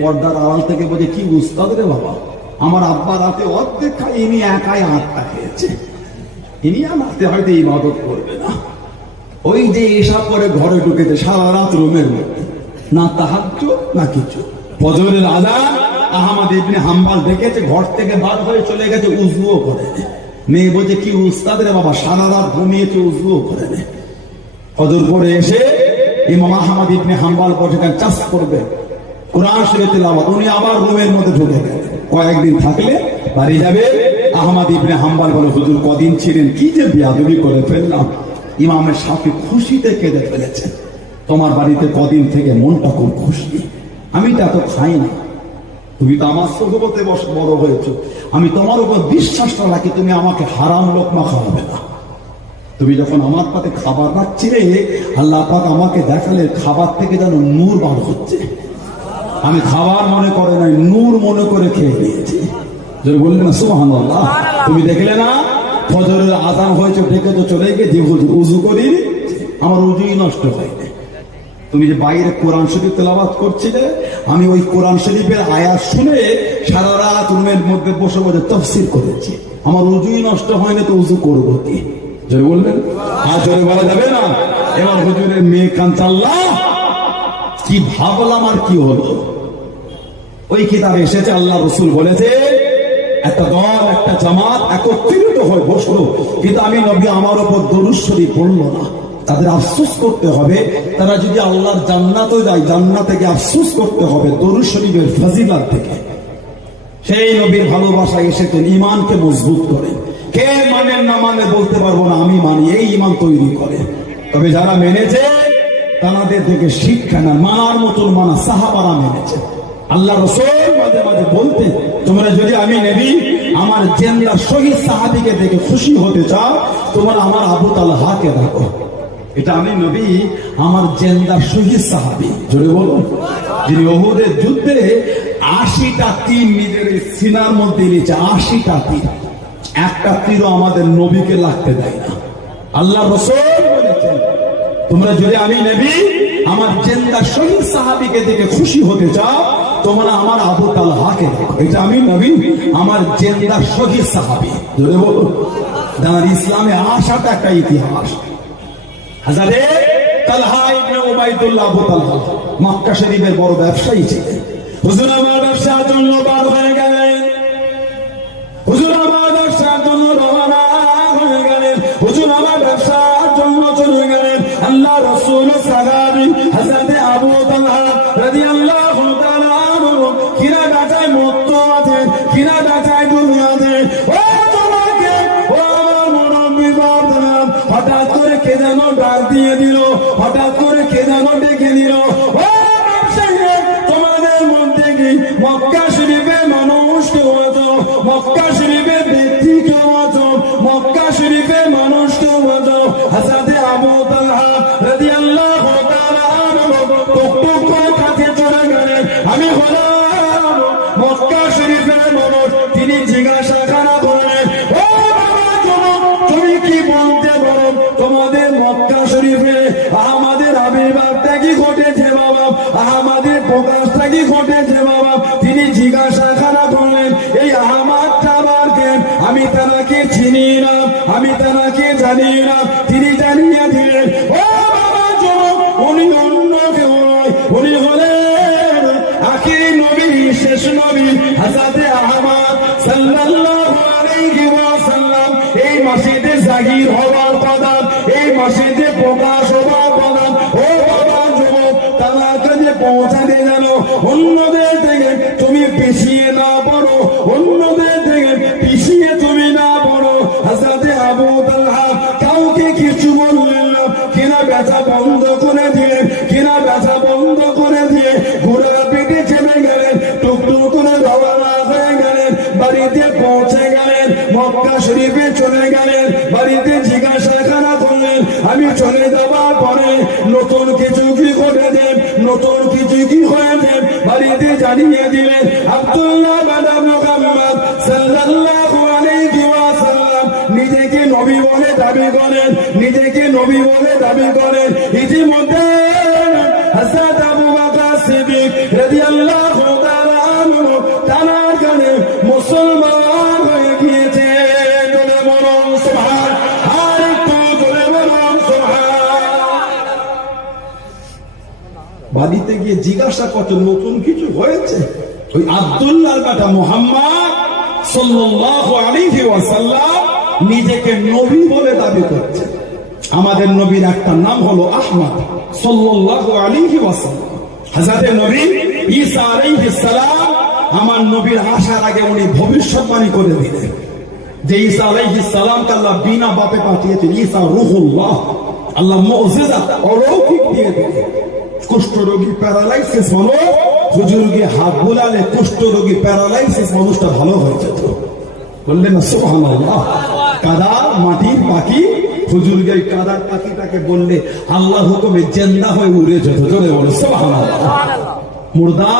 পর্দার আড়াল থেকে বলছে, কি উস্তাদ রে বাবা, আমার আব্বা রাতে অর্ধেক খাই, ইনি একাই আটটা খেয়েছে, ইনি আর রাতে হয়তো ইবাদত করবে না। ওই যে এসব করে ঘরে ঢুকেছে, সারা রাত রুমের মধ্যে, না তাহাজ্জুদ না কিছু। ফজরের আযান আহমদ ইবনে হাম্বল দেখেছে, ঘর থেকে বার হয়ে চলে গেছে, উযুও করে নে। মেয়ে বলছে, কি উস্তাদ রে বাবা, সারা রাত ঘুমিয়েছে, উযুও করে নে। ফজর পড়ে এসে ইমাম আহমদ ইবনে হাম্বল বসে চাষ করবে, কোরআন শরীফ তেলাওয়াত, উনি আবার রুমের মধ্যে ঢুকে গেলেন। কয়েকদিন থাকলে বাড়ি যাবে। আহমদ ইবনে হাম্বল বলে, হুজুর কদিন ছিলেন, কি যে বিয়াদবি করে ফেললাম। ইমামের সাথে খুশিতে কেঁদে ফেলেছেন, তোমার বাড়িতে কদিন থেকে মনটা খুব খুশি, আমি তো এত খাই না, তুমি তো আমার সোহবতে বড় হয়েছ, আমি তোমার উপর বিশ্বাসটা রাখি, তুমি আমাকে হারাম লোকমা খাওয়াবে না। তুমি যখন আমার পাতে খাবার রাখছিলে, আল্লাহ পাক আমাকে দেখালে খাবার থেকে যেন নূর বার হচ্ছে। আমি খাবার মনে করে নাই, নূর মনে করে খেয়ে নিয়েছি। যদি বললেন না সুবহানাল্লাহ। তুমি দেখলে না, ফজরের আযান হয়েছে, ডেকে তো চলে গিয়ে যে হুজুর উযু করি, আমার উযুই নষ্ট হয়নি। তুমি যে বাইরে কোরআন শরীফ তেলাওয়াত করছিলে, আমি ওই কোরআন শরীফের আয়াত শুনে সারা রাত রুমের মধ্যে বসে বসে তাফসীর করেছি, আমার উযুই নষ্ট হয়নি, তো উযু করবো কি? যদি বললেন আর জোরে বলা যাবে না। এবার হুজুরের মেয়ে কাঁদছে, আল্লাহ কি ভাবলাম আর কি হলো। ওই কিতাবে এসেছে, আল্লাহ রাসূল বলেছে, একটা দল, একটা জামাত একত্রিত হয়ে বসলো, কিন্তু আমি নবী আমার উপর দরুদ শরীফ পড়লো না। তাদের আফসোস করতে হবে, তারা যদি আল্লাহর জান্নাতে যায়, জান্নাত থেকে আফসোস করতে হবে দরুদ শরীফের ফজিলত থেকে। সেই নবীর ভালোবাসায় এসেছেন, ঈমানকে মজবুত করে। কে মানেন না মানে বলতে পারবো না, আমি মানি, এই ঈমান তৈরি করে। তবে যারা মেনেছে তাদের থেকে শিক্ষা না, মানার মতন মানা, সাহাবারা মেনেছে। আল্লাহ রাসূল মাঝে মাঝে বলতেন, তোমরা যদি আমি নবী আমার জিন্দা শহীদ সাহাবীকে দেখে খুশি হতে চাও, তোমরা আমার আবু তালহাকে রাখো। এটা আমি নবী আমার জিন্দা শহীদ সাহাবী, জোরে বলুন, যিনি উহুদের যুদ্ধে 80টা তীর নিজের সিনার মধ্যে নিয়েছে। 80টা তীর, একটা তীরও আমাদের নবীকে লাগতে দেয় না। আল্লাহ রাসূল বলেছেন, তোমরা যদি আমি নবী আমার জিন্দা শহীদ সাহাবীকে দেখে খুশি হতে চাও, তোমরা আমার আবু তালহাকে দেখো। এটা আমি নবী আমার জিন্দা শহীদ সাহাবী, জোরে বলুন। যার ইসলামে আসাটা একটা ইতিহাস। হযরত তালহা ইবনে উবাইদুল্লাহ আবু তালহা মক্কা শরীফের বড় ব্যবসায়ী ছিলেন। হুজুর আমার ব্যবসার জন্য বার হয়ে গেলেন, হুজুর আমার ব্যবসার জন্য রওনা হয়ে গেলেন, হুজুর আমার ব্যবসার জন্য চলে গেলেন। আল্লাহ রাসূল সাহাবী হযরত আবু তালহা রাদিয়াল্লাহু তাআলা আনহু কিনা বেচায় মত্ত আছে, কিনা বেচায় দুনিয়াতে। ও তোমাকে, ও আমার মুরব্বি বাপ, হঠাৎ করে কে যেন ডাক দিয়ে দিল, হঠাৎ করে কে যেন ডেকে দিল, ও ব্যবসায়ী, তোমাদের মধ্যে কি মক্কা শরীফে মানুষ কেউ আছো, মক্কা শরীফে ব্যক্তি কেউ আছো, মক্কা শরীফে মানুষ কেউ আছো? হযরত আবু তালহা রাদিয়াল্লাহু তাআলা আনহু টুকটুক করে কাছে চলে গেলেন, আমি হলাম মক্কা শরীফের মানুষ। তিনি জিজ্ঞাসা করলেন, ও বাবা যুবক, তুমি কি বলতে পারো, তোমাদের মক্কা শরীফে আমাদের আবির্ভাবটা কি ঘটেছে বাবা, আমাদের প্রকাশটা কি ঘটেছে বাবা? তিনি জিজ্ঞাসা করলেন, এই আহমদটা আবার কেন? আমি তাকে চিনি না, আমি তাকে জানি না। তিনি জানিয়ে দিলেন, ও বাবা যুবক, উনি অন্য কেউ নয়, উনি হলেন আখিরি নবী, শেষ নবী হযরত আহমদ সাল্লাল্লাহু আলাইহি ওয়াসাল্লাম। এই মসজিদে জাগির হওয়ার কথা, এই মসজিদে প্রকাশ হওয়ার কথা। ও বাবা যুবক, তারা কাছে পৌঁছাতে জানো, অন্যদের থেকে তুমি পিছিয়ে না পড়ো, অন্যদের থেকে পিছিয়ে তুমি না পড়ো। হযরত আবু তালহা কাউকে কিছু বললেন না, কিনা বেচা বন্ধ করে দিয়ে, কিনা বেচা বন্ধ করে দিয়ে ঘোড়ার পিঠে চেপে গেলেন, টুকটুক করে রওনা হয়ে গেলেন, বাড়িতে পৌঁছে গেলেন, মক্কা শরীফে চলে গেলেন। বাড়িতে জিজ্ঞাসা করলেন, আমি চলে যাওয়ার পরে নতুন কিছু কি ঘটেছে, নতুন কিছু কি হয়েছে? বাড়িতে জানিয়ে দিলেন, আব্দুল্লাহ বিন মুহাম্মদ সাল্লাল্লাহু আলাইহি ওয়াসাল্লাম নিজেকে নবী বলে দাবি করেন, নিজেকে নবী বলে দাবি করেন। ইতিমধ্যে হযরত আবু বকর সিদ্দিক রাদিয়াল্লাহু জিজ্ঞাসা করছে নতুন কিছু হয়েছে? ওই আব্দুল্লাহর বেটা মুহাম্মদ সাল্লাল্লাহু আলাইহি ওয়াসাল্লাম নিজেকে নবী বলে দাবি করছে। আমাদের নবীর একটা নাম হলো আহমদ সাল্লাল্লাহু আলাইহি ওয়াসাল্লাম। হযরত নবী ঈসা আলাইহিস সালাম আমার নবীর আসার আগে উনি ভবিষ্যৎবাণী করে দিলেন যে ঈসা আলাইহিস সালামকে আল্লাহ বিনা বাপে পাঠিয়েছেন। ঈসা রূহুল্লাহ, আল্লাহ মুজিজা অলৌকিক দিয়ে দিলেন। কুষ্ঠরোগী প্যারালাইসিস হলো, হুজুর গিয়ে হাত বুলালে কুষ্ঠরোগী প্যারালাইসিস মানুষটা ভালো হয়ে যেত। বললেন না সুবহানাল্লাহ? কাদার মাটির পাখি, হুজুর গিয়ে কাদার পাখিটাকে বললে আল্লাহ হুকুমে জিন্দা হয়ে উড়ে যেত। জোরে বলে সুবহানাল্লাহ। মুর্দা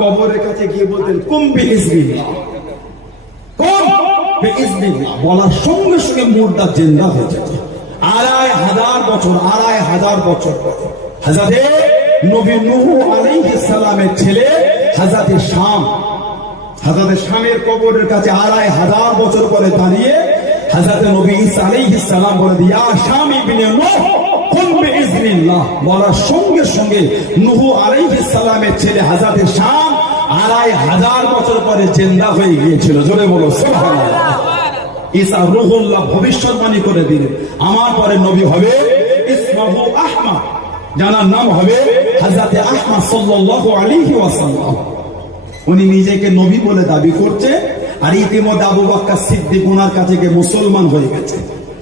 কবরের কাছে গিয়ে বলতেন কুম বিইজনিল্লাহ, কুম বিইজনিল্লাহ, বলার সঙ্গে সঙ্গে মুর্দা জিন্দা হয়ে যেত। 2500 বছর পরে হযরত নবী নূহ আলাইহিস সালামের ছেলে হযরত শামের কবরের কাছে 2500 বছর পরে দাঁড়িয়ে হযরত নবী ঈসা আলাইহিস সালাম বলে দিয়া শাম ইবনে নূহ কুম বিইজনিল্লাহ, বলার সঙ্গে সঙ্গে নূহ আলাইহিস সালামের ছেলে হযরত শাম 2500 বছর পরে জিন্দা হয়ে গিয়েছিল। জোরে বলো সুবহানাল্লাহ। ঈসা রূহুল্লাহ ভবিষ্যৎবাণী করে দিলেন আমার পরে নবী হবে ইসমহু আহমদ, যার নাম হবে হযরত আহমদ সাল্লাল্লাহু আলাইহি ওয়াসাল্লাম। উনি নিজেকে নবী বলে দাবি করছে, আর ইতিমধ্যে আবু বকর সিদ্দিক ওনার কাছে গিয়ে মুসলমান হয়ে গেছে।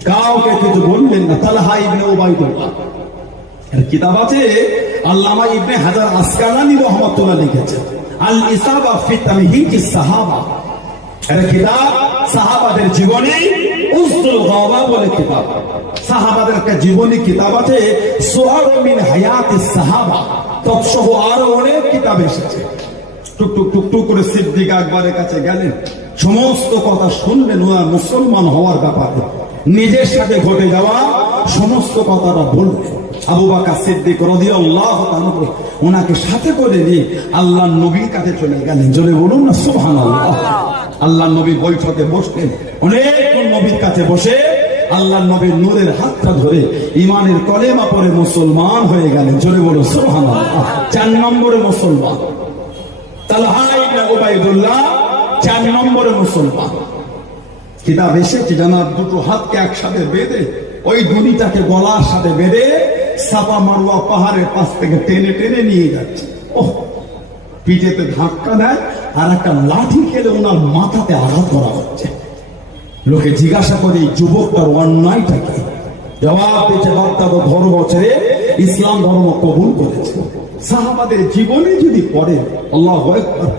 কাউকে কিছু বললেন না। তালহা ইবনে উবাইদুল্লাহ এর কিতাব আছে, আল্লামা ইবনে হাজার আসকালানী রাহমাতুল্লাহ লিখেছেন আল ইসাবা ফি তামহিদিস সাহাবা। এর কিতাব সাহাবাদের জীবনী, উসদুল গাওয়া বলে কিতাব। সাহাবাদের একটা জীবনী কিতাব আছে, সুয়ার মিন হায়াতিস সাহাবা, তৎসহ আরো অনেক কিতাব এসেছে। টুকটুক টুকটুক করে সিদ্দিক আকবরের কাছে গেলেন, সমস্ত কথা শুনলেন ওনার মুসলমান হওয়ার ব্যাপারে, নিজের সাথে ঘটে যাওয়া সমস্ত কথাটা বললেন। আবু বকর সিদ্দিক রাদিয়াল্লাহু তাআলা ওনাকে সাথে করে নিয়ে আল্লাহর নবীর কাছে চলে গেলেন। জোরে বলুন না সুবহানাল্লাহ। আল্লাহর নবী বৈঠকে বসলেন, অনেকক্ষণ নবীর কাছে বসে আল্লাহর নবীর নূরের হাতটা ধরে ঈমানের কলেমা পড়ে মুসলমান হয়ে গেলেন। জোরে বলুন সুবহানাল্লাহ। 4 নম্বরে মুসলমান তালহা ইবনে উবাইদুল্লাহ, 4 নম্বরে মুসলমান। কিতাব এসেছে জানার দুটো হাতকে একসাথে বেঁধে ওই দুনিটাকে গলার সাথে বেঁধে সাফা মারওয়া পাহাড়ের পাশ থেকে টেনে টেনে নিয়ে যাচ্ছে। ওহ, পিঠেতে ধাক্কা দেয় আর একটা লাঠি খেলে ওনার মাথাতে আঘাত করা হচ্ছে। লোকে জিজ্ঞাসা করে এই যুবকটার অন্যায়টা কি? জবাব দিয়েছে বাগদাদ ধর্ম ছেড়ে ইসলাম ধর্ম কবুল করেছে। সাহাবাদের জীবনে যদি পড়ে আল্লাহু আকবার,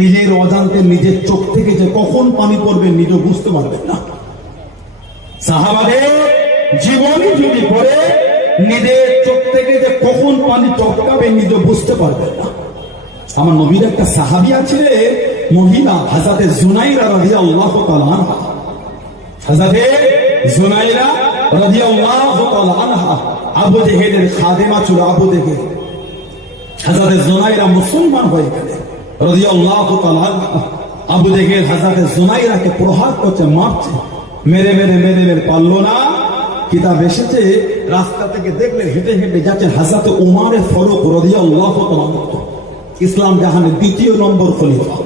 নিজের অজান্তে নিজের চোখ থেকে যে কখন পানি পড়বে নিজে বুঝতে পারবেন না। সাহাবাদের জীবনে যদি পড়ে নিজের চোখ থেকে যে কখন পানি টপকাবে নিজে বুঝতে পারবেন না। আমার নবীর একটা সাহাবী আছে মহিলা, হযরত জুনাইরা রাদিয়াল্লাহু তাআলা আনহা। হযরত জুনাইরা রাদিয়াল্লাহু তাআলা আনহা আবু জেহেলের খাদেমা ছিল। আবু জেহেল হযরত জুনাইরা মুসলমান হয়ে গেলেন রাদিয়াল্লাহু তাআলা আনহা। আবু জেহেল হযরত জুনাইরাকে প্রহার করছে, মারছে, মেরে মেরে মেরে মেরে পারলো না। কিতাব এসেছে রাস্তা থেকে দেখলে হেঁটে হেঁটে যাচ্ছেন হযরত উমরে ফারুক রাদিয়াল্লাহু তাআলা আনহু, ইসলাম জাহানের 2য় নম্বর খলিফা।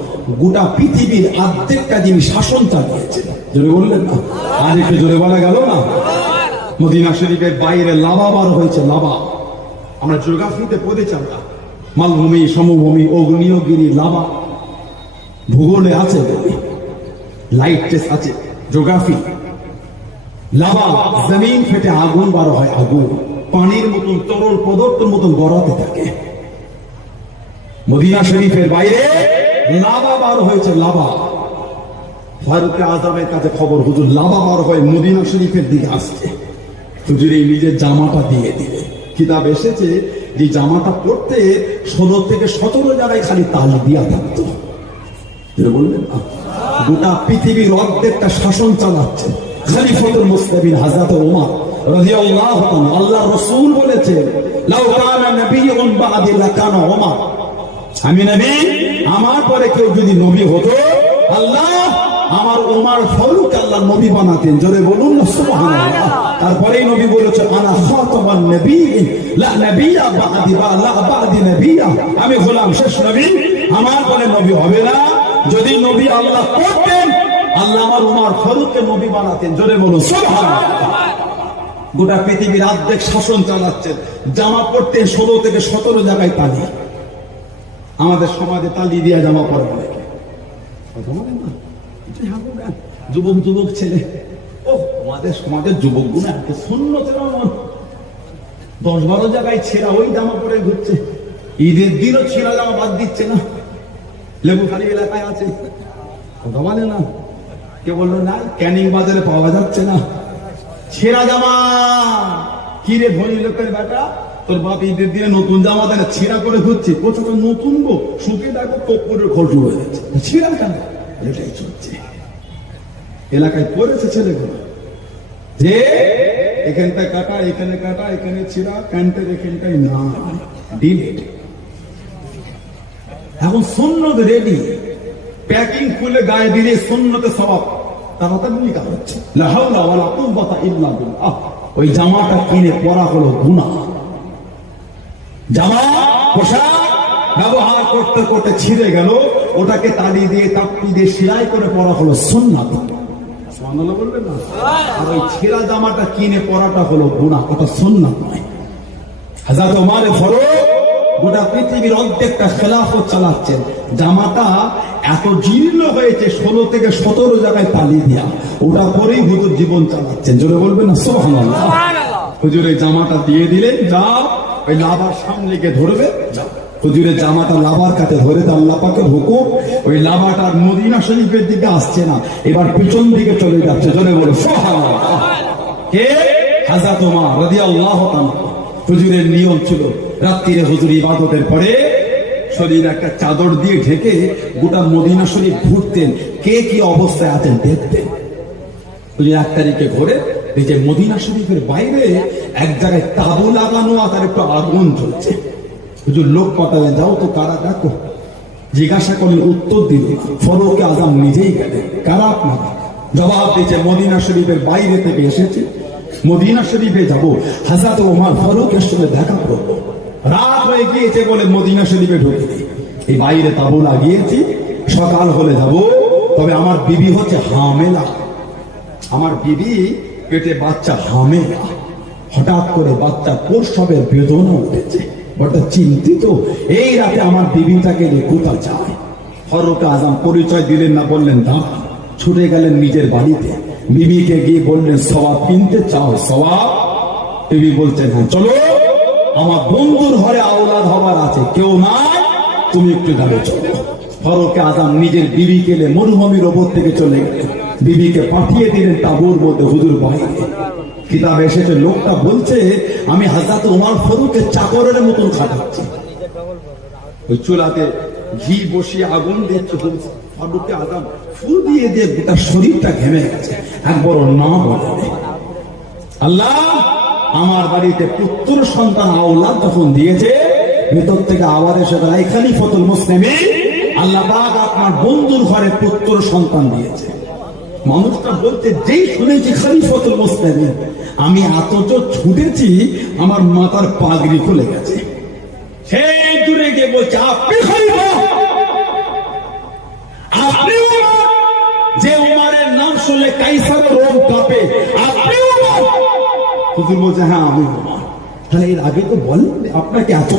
গোটা পৃথিবীর অর্ধেকটা যিনি শাসন চালিয়েছেন। জোরে বললেন না? আর একটু জোরে বলা গেল না? মদিনা শরীফের বাইরে লাভা বার হয়েছে। লাভা আমরা জিওগ্রাফিতে পড়েছি, আমরা মালভূমি, সমভূমি, অগ্নিয়গিরি, লাভা ভূগোলে আছে, লাইট টেস্ট আছে, জিওগ্রাফি। লাভা জমিন ফেটে আগুন বার হয়, আগুন পানির মতন তরল পদার্থের মতন গড়াতে থাকে। মদিনা শরীফের বাইরে লাভা বার হয়েছে, লাভা। ফারুক আজমের কাছে খবর, হুজুর লাভা বার হয় মদিনা শরীফের দিকে আসছে, হুজুর এই নিজের জামাটা দিয়ে দিবে। কিতাব এসেছে যে জামাটা পড়তে 16 থেকে 17 জায়গায় খালি তাল দিয়া থাকতো। বললেন না? গোটা পৃথিবীর অর্ধেকটা শাসন চালাচ্ছে খলিফাতুল মুসলিমিন হযরত ওমর রাদিয়াল্লাহু তাআলা। আল্লাহ রাসূল বলেছেন, লাউ কানা নাবিয়্যুন বা'দি লাকানা ওমর, আমি নবী, আমার পরে কেউ যদি নবী হতো, আল্লাহ আমার ওমর ফারুক আল্লাহ নবী বানাতেন, জোরে বলুন না সুবহানাল্লাহ। তারপরেই নবী বলেছে আনা খাতামান নবিয়্যিন লা নবিয়্যা বা'দি বা লা বা'দি নবিয়্যা, আমি হলাম শেষ নবী, আমার পরে নবী হবে না। যদি নবী আল্লাহ করতেন, আল্লাহ আমার ওমর ফারুককে নবী বানাতেন, জোরে বলুন সুবহানাল্লাহ। গোটা পৃথিবীর অর্ধেক শাসন চালাচ্ছেন, জামা পড়তে 16 থেকে 17 জায়গায় তালি। আমাদের সমাজে তালি দিয়া জামা পরে অনেকে, যুবক যুবক ছেলে, ও আমাদের সমাজের যুবক গুলো এত সুন্নতের মন, 10-12 জায়গায় ছেঁড়া ওই জামা পরে ঘুরছে। ঈদের দিনও ছেঁড়া জামা বাদ দিচ্ছে না। লেবুখালী এলাকায় আছে, কথা বলে না, কে বললো না ক্যানিং বাজারে পাওয়া যাচ্ছে না ছেঁড়া জামা। কি রে ধনী লোকের বেটা, তোর বাপ ঈদের দিনে নতুন জামা দেয় না, ছেঁড়া করে ঘুরছে। প্রচুর নতুন গো, শুকিয়ে দেখো কপ্পরের খোঁজ হয়ে যাচ্ছে, ছেঁড়া কেন? এটাই চলছে এলাকায় পড়েছে ছেলেগুলো, যে এখানটায় কাটা, এখানে কাটা, এখানে ছেঁড়া, প্যান্টের এখানটাই না ডিলিট। এখন সুন্নত রেডি, প্যাকিং খুলে গায়ে দিলে সুন্নতে সওয়াব তাড়াতাড়ি কাজ হচ্ছে। লা হাওলা ওয়ালা কুওয়াতা ইল্লা বিল্লাহ। ওই জামাটা কিনে পরা হলো গুনাহ। জামা পোশাক ব্যবহার করতে করতে ছিঁড়ে গেল, ওটাকে তালি দিয়ে তাপ্পি দিয়ে সেলাই করে পরা হলো সুন্নাত। সুবহানাল্লাহ বলবেন না? আর ওই ছেঁড়া জামাটা কিনে পরাটা হলো গুনাহ, ওটা সুন্নাত নয়। হযরত ওমর ফারুক গোটা পৃথিবীর অর্ধেকটা খেলাফত চালাচ্ছেন, জামাটা এত জীর্ণ হয়েছে 16 থেকে 17 জায়গায় তালি দিয়া, ওটা পরেই হুজুর জীবন চালাচ্ছেন, জোরে বলবেন না সুবহানাল্লাহ। হুজুরের জামাটা দিয়ে দিলেন, যাও ওই লাভার সামনে গিয়ে ধরবে, যাও। হুজুরের জামাটা লাভার কাছে ধরে তো আল্লাহ পাকের হুকুম, ওই লাভাটা মদিনা শরীফের দিকে আসছে না, এবার পিছন দিকে চলে যাচ্ছে, জোরে বলে সুবহানাল্লাহ। কে? হযরত ওমর রাদিয়াল্লাহু তাআলা। হুজুরের নিয়ম ছিল রাত্রিরে হুজুর ইবাদতের পরে শরীর একটা চাদর দিয়ে ঢেকে গোটা মদিনা শরীফ ঘুরতেন, কে কি অবস্থায় আছেন দেখতেন। হুজুর 1 তারিখে ঘুরে দেখে মদিনা শরীফের বাইরে এক জায়গায় তাবু লাগানো, আর একটু আগুন জ্বলছে। হুজুর লোক পাঠালেন, যাও তো কারা দেখো। জিজ্ঞাসা করলেন, উত্তর দিল ফারুক আজম নিজেই গেলেন, কারা আপনারা? জবাব দিয়েছে মদিনা শরীফের বাইরে থেকে এসেছে, মদিনা শরীফে যাব, হযরত ওমর ফারুকের সঙ্গে দেখা করবো। রাত হয়ে গিয়েছে বলে মদিনা শরীফে ঢুকে এই বাইরে তাবু লাগিয়েছি, সকাল হলে যাব। তবে আমার বিবি হচ্ছে হামেলা, আমার বিবি পেটে বাচ্চা হামেলা। হঠাৎ করে বাচ্চা প্রসবের বেদনা উঠেছে, বড় চিন্তিত। এই রাতে আমার বিবিটাকে কোথা চায়। ফারুক আজম পরিচয় দিলেন না, বললেন দাঁড়া। ছুটে গেলেন নিজের বাড়িতে, বিবিকে গিয়ে বললেন সওয়াব কিনতে চাও? সওয়াব? বিবি বলছেন হ্যাঁ, চলো আমার বন্ধুর ঘরে আওলাদ হবার আছে, কেউ নাই, তুমি একটু দাঁড়িয়ে চলো। ফারুক আজম নিজের বিবিকে মরুভূমির ওপর থেকে চলে গেলেন, বিবিকে পাঠিয়ে দিলেন তাঁবুর মধ্যে হুজুর বাইরে। কিতাবে এসেছে, লোকটা বলছে আমি হযরত ওমর ফারুকের চাকরের মতন খাটাচ্ছি। ওই চুলাতে ঘি বসিয়ে আগুন দিচ্ছে, ফারুক আজম ফুল দিয়ে দিয়ে গোটা শরীরটা ঘেমে গেছে, একবার না বলে আল্লাহ আমার বাড়িতে পুত্র সন্তান আওলাদ যখন দিয়েছে, ভেতর থেকে আওয়াজ এসে গেল, খলিফাতুল মুসলিমিন, আল্লাহ পাক আপনার বন্ধুর ঘরে পুত্র সন্তান দিয়েছে। মানুষটা বলতে যেই শুনেছি খলিফাতুল মুসলিমিন, আমি এতটা ছুটেছি আমার মাথার পাগড়ি খুলে গেছে। সেই দূরে গিয়ে বলছে, আপনি খলিফা? আপনি যে উমরের নাম শুনলে কাইসার রোম কাঁপে, আপনি উমর? হুজুর বলছে হ্যাঁ আমি উমর। তাহলে এর আগে তো বলেন আপনাকে এত